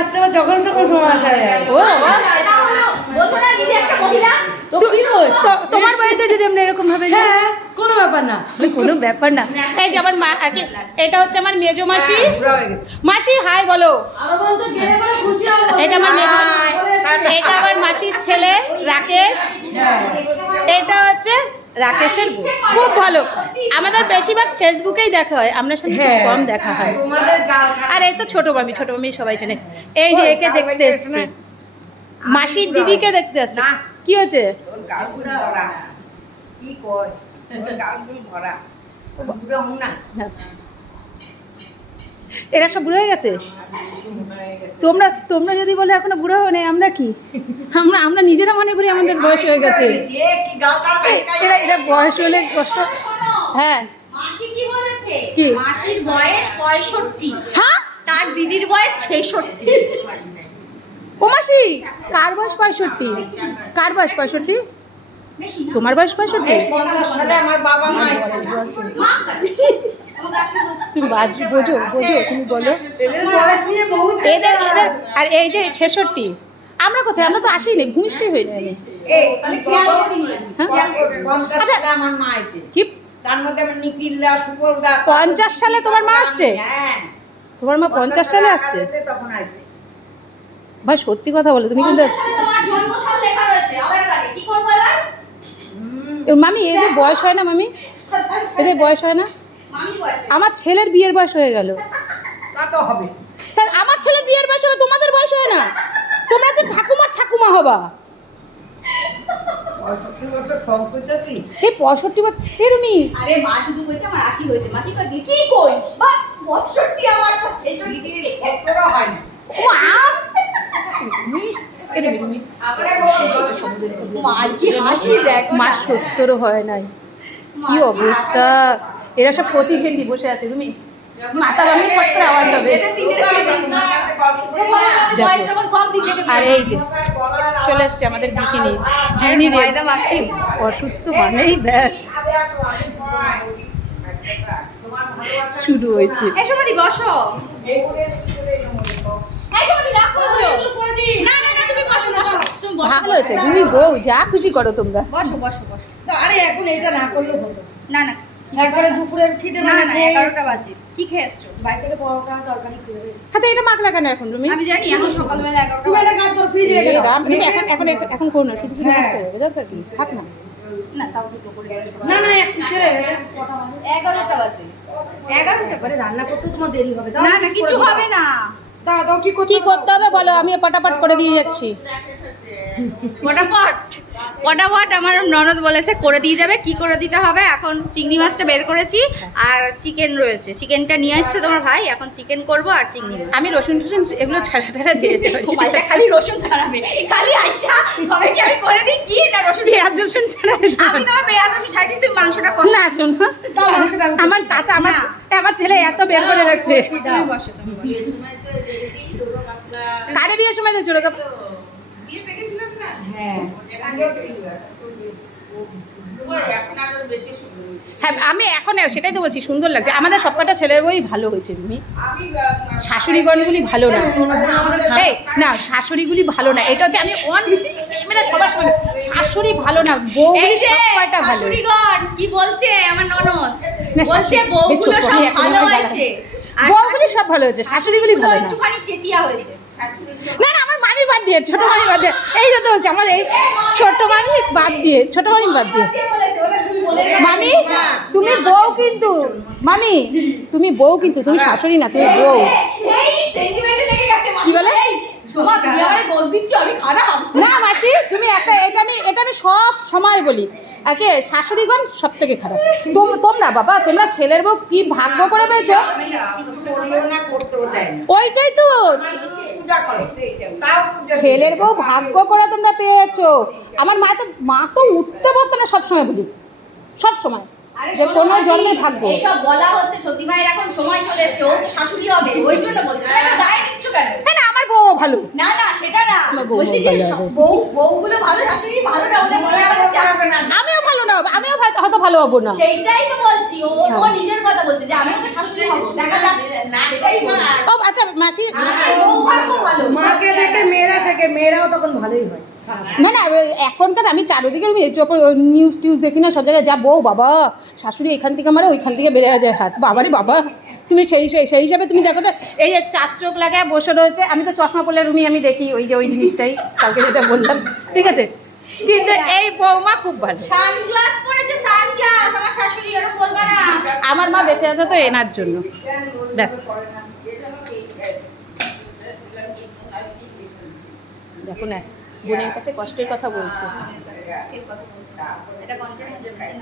আসতে হবে যখন সকল সময় আসা যায়। ও তোমার বাড়িতে যদি আমরা এরকম ভাবে হ্যাঁ, কোনো ব্যাপার না। কোনো ব্যাপার না। এই যে আমার মা, এটা হচ্ছে আমার মেজো মাসি। মাসি হাই বলো। এটা আমার মেজো, এটা আমার মাসির ছেলে রাকেশ। এটা হচ্ছে রাকেশের বউ। খুব ভালো। আমাদের বেশিরভাগ ফেসবুকেই দেখা হয়, আপনার সাথে খুব কম দেখা হয়। আর এই তো ছোট মামি, ছোট মামি সবাই চেনে। এই যে একে দেখতে এসছে, মাসির দিদিকে দেখতে আসছে। কি হচ্ছে? এরা সব বুড়ো হয়ে গেছে। তোমরা যদি বলে এখনো বুড়ো হয়ে নেই, আমরা কি? আমরা নিজেরা মনে করি আমাদের বয়স হয়ে গেছে। এরা বয়স হলে কষ্ট। হ্যাঁ, মাসি কি বলেছে? কি? মাসির বয়স 65। হ্যাঁ, তার দিদির বয়স 66। ও মাসি, কার বয়স 65? কার বয়স 65? বেশি না। তোমার বয়স 65? আমার বাবা মা তুমি বোঝো তুমি বলো। এদের আর এই যে 66, আমরা কোথায়? আমরা তো আসিনি, ভূমিষ্ঠই হয়ে যায়নি। আচ্ছা, আমার মা আছে, কি তার মধ্যে আমার নিখিলদা, সুবলদা। 50 সালে তোমার মা আসছে? হ্যাঁ, তোমার মা 50 সালে আসছে? তখন আসছে। ভাই সত্যি কথা বলো, তুমি কিন্তু 50 সালে তোমার জন্মসাল লেখা রয়েছে আলাদা আগে। কি করব এবার? মামি এদের বয়স হয় না? মামি এদের বয়স হয় না? মামির বয়স। আমার ছেলের বিয়ের বয়স হয়ে গেল। তা তো হবে। তা আমার ছেলের বিয়ের বয়স হবে, তোমাদের বয়স হয় না? তোমরা তো ঠাকুমা হবা। 65 বছর কম করতেছি। এই 65 বছর এরমি? আরে মা শুধু বলছে আমার 80 হয়েছে। মাসি কই কি কইস? বা 62 আমার তো 66। এতটা হয় না। মার কি হাসি দেখো মা না। 70 হয় নাই, কি অবস্থা। এরা সব প্রতিবন্ধী বসে আছে, তুমি মাথা ভাঙলে পট করে আওয়াজ হবে। এটা তিনটে বয়স যখন কম দিকে আর এই যে চলে এসছে আমাদের বিকিনি ময়দা মাখছি। অসুস্থ মানেই ব্যাস শুরু হয়েছে। এই সমাধি বসো। এই সমাধি রাখো এগুলো করে দি। না না না তুমি বসো বসো। তুমি বসো। ভালো হয়েছে, তুমি বউ যা খুশি করো তোমরা। বসো বসো বসো। আরে এখন এটা না করলেও হতো। না না একবারে দুপুরের খিদে না মানে না খেয়ে 11টা বাজে। কি খেয়ে এসছো? বাড়ি থেকে পরোটা তরকারি করে এসেছি। হাতে এটা মাখলা কেন এখন তুমি? আমি জানি এখন সকালবেলা 11টা তুমি একটা কাজ করো, ফ্রিজে রেখে দাও। তুমি এখন করো না, শুধু শুধু হ্যাঁ। নষ্ট হয়ে যাবে, দরকার কি? থাক না। না তাও দুটো করে দিও। না না একটু ছেড়ে 11টা বাজে। 11টা এবারে রান্না করতে তোমার দেরি হবে। না না কিছু হবে না। দাও কি কি করতে হবে বলো, আমি পটাপট করে দিয়ে যাচ্ছি। পটাপট আমার ননদ বলেছে করে দিয়ে যাবে। কি করে দিতে হবে? এখন চিংড়ি মাছটা বের করেছি আর চিকেন রয়েছে। চিকেনটা নিয়ে আসছে তোমার ভাই, এখন চিকেন করব আর চিংড়ি মাছ। আমি রসুন এগুলো ছাড়া দিয়ে দিতে পারি। এটা খালি রসুন ছাড়াবে, খালি আইসা হবে কি আমি করে দিই কি না রসুন পেঁয়াজ রসুন ছাড়া আমি তোমার পেঁয়াজ রসুন ছাড়াই দিই, তুমি মাংসটা কষো। না শোনো, আমার কাঁচা আমার ছেলে এত বের করে রাখছে। তুমি বসো তুমি বসো। কারে বিয়ের সময় দেখছো? হ্যাঁ আমি এখন সেটাই তো বলছি, সুন্দর লাগছে। আমাদের সবকটা ছেলের বই ভালো হয়েছে। তুমি শাশুড়িগণগুলি ভালো না, এই না শাশুড়িগুলি ভালো না। এটা হচ্ছে আমি সবার সময় শাশুড়ি ভালো না, বউগুলি সবকটা ভালো। শাশুড়িগণ কি বলছে আমার ননদ? না, বলছে শাশুড়ি- বউগুলো এই চুপ, সব আমি এখন ভালো আমার হয়েছে আর বউগুলি সব ভালো হয়েছে, শাশুড়িগুলি ভালো না। একটুখানি চেটিয়া হয়েছে। না না আমার মামি বাদ দিয়ে, ছোট মামি বাদ দিয়ে, এই কথা বলছে আমার এই ছোট মামি বাদ দিয়ে, ছোট মামি বাদ দিয়ে। মামি তুমি বউ কিন্তু, মামি তুমি বউ কিন্তু, তুমি শাশুড়ি না, তুমি বউ। এই সেন্টিমেন্টে লেগে গেছে মাসি। কি বলে? সোমা তুমি আমারে দোষ দিচ্ছ, আমি খারাপ। না মাসি তুমি এটা আমি সব সময় বলি, একে শাশুড়িগণ সব থেকে খারাপ। তোমরা বাবা, তোমরা ছেলের বউ কি ভাগ্য করে পেয়েছো। ওইটাই তো, ছেলের বউ ভাগ্য করে তোমরা পেয়েছো। আমার মা তো উঠতে বসতো না, সবসময় বলি, সব সময় যে কোনো জন্মের ভাগ্য। এসব বলা হচ্ছে সত্যি ভাইয়ের এখন সময় চলে এসেছে, ও তো শাশুড়ি হবে, ওই জন্য বলছে। না গায়ে নিচ্ছ কেন? হ্যাঁ না আমার বউ ভালো। না না সেটা না, আমার বউ বলছি যে ভালো সব হবে। বউগুলো ভালো, শাশুড়ি ভালো না, ওটা বলে আমার চাবে না। আমিও ভালো না, আমিও হয়তো ভালো হবো না। সেইটাই তো বলছি, ও নিজের কথা বলছে যে আমিও তো শাশুড়ি হব, দেখা যাক। সেটাই বলছি। ও আচ্ছা মাসি, বউ ভাগ্য ভালো। মেয়েরা শেখে, মেয়েরাও তখন ভালোই হয়। না না এখনকার আমি চারিদিকে আমি নিউজ টিউজ দেখি না, সব জায়গায় যা বউ বাবা শাশুড়ি এখান থেকে মারে ওইখান থেকে বেড়ে যায় হাত, বাবারে বাবা। তুমি সেই হিসাবে তুমি দেখো তো, এই যে 4 চোখ লাগায় বসে রয়েছে, আমি তো চশমা পড়লে রুমি আমি দেখি ওই যে ওই জিনিসটাই কালকে যেটা বললাম, ঠিক আছে, কিন্তু এই বৌমা খুব ভালো। সানগ্লাস পরেছে, সানগ্লাস। আমার শাশুড়ি এরকম বলবা না। আমার মা বেঁচে আছে তো এনার জন্য, ব্যাস। দেখো না বোনের কাছে কষ্টের কথা বলছে। এটা কন্টেন্ট